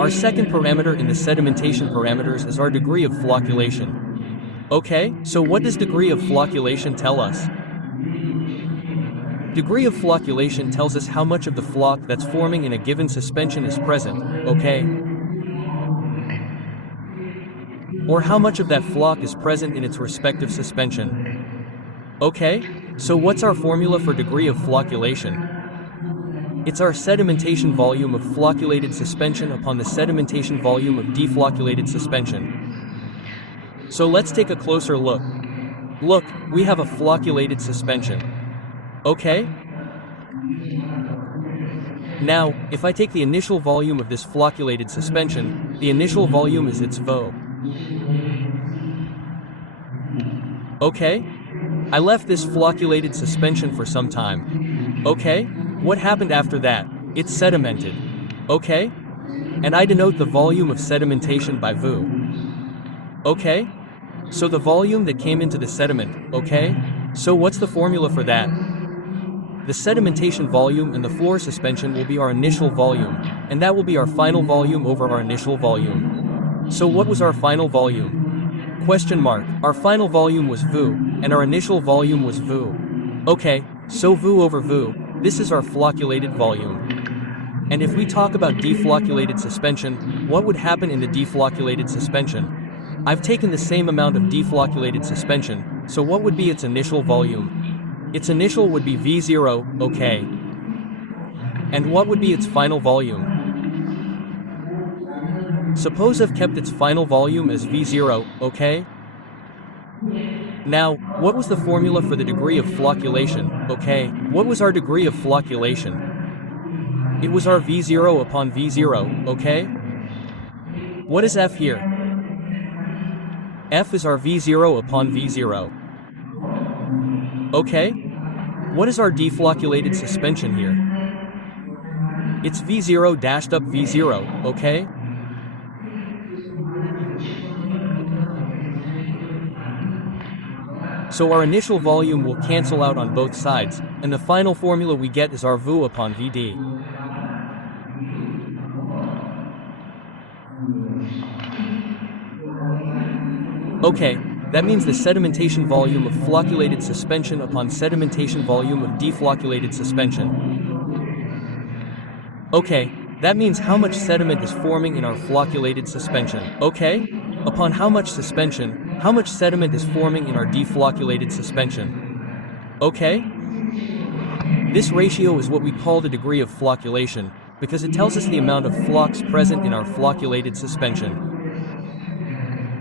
Our second parameter in the sedimentation parameters is our degree of flocculation. Okay, so what does degree of flocculation tell us? Degree of flocculation tells us how much of the floc that's forming in a given suspension is present, okay? Or how much of that floc is present in its respective suspension. Okay? So what's our formula for degree of flocculation? It's our sedimentation volume of flocculated suspension upon the sedimentation volume of deflocculated suspension. So let's take a closer look. Look, we have a flocculated suspension. Okay? Now, if I take the initial volume of this flocculated suspension, the initial volume is its VO. Okay? I left this flocculated suspension for some time. Okay? What happened after that? It's sedimented. Okay? And I denote the volume of sedimentation by VO. Okay? So the volume that came into the sediment, okay? So what's the formula for that? The sedimentation volume in the floor suspension will be our initial volume, and that will be our final volume over our initial volume. So what was our final volume? Question mark. Our final volume was VO, and our initial volume was VO. Okay, so VO over VO, this is our flocculated volume. And if we talk about deflocculated suspension, what would happen in the deflocculated suspension? I've taken the same amount of deflocculated suspension, so what would be its initial volume? Its initial would be V0, okay. And what would be its final volume? Suppose I've kept its final volume as V0, okay? Now, what was the formula for the degree of flocculation, okay? What was our degree of flocculation? It was our V0 upon V0, okay? What is F here? F is our V0 upon V0. Okay? What is our deflocculated suspension here? It's V0 dashed up V0, okay? So our initial volume will cancel out on both sides, and the final formula we get is our VO upon VD. Okay, that means the sedimentation volume of flocculated suspension upon sedimentation volume of deflocculated suspension. Okay, that means how much sediment is forming in our flocculated suspension. Okay? Upon how much suspension, how much sediment is forming in our deflocculated suspension. Okay? This ratio is what we call the degree of flocculation, because it tells us the amount of flocs present in our flocculated suspension.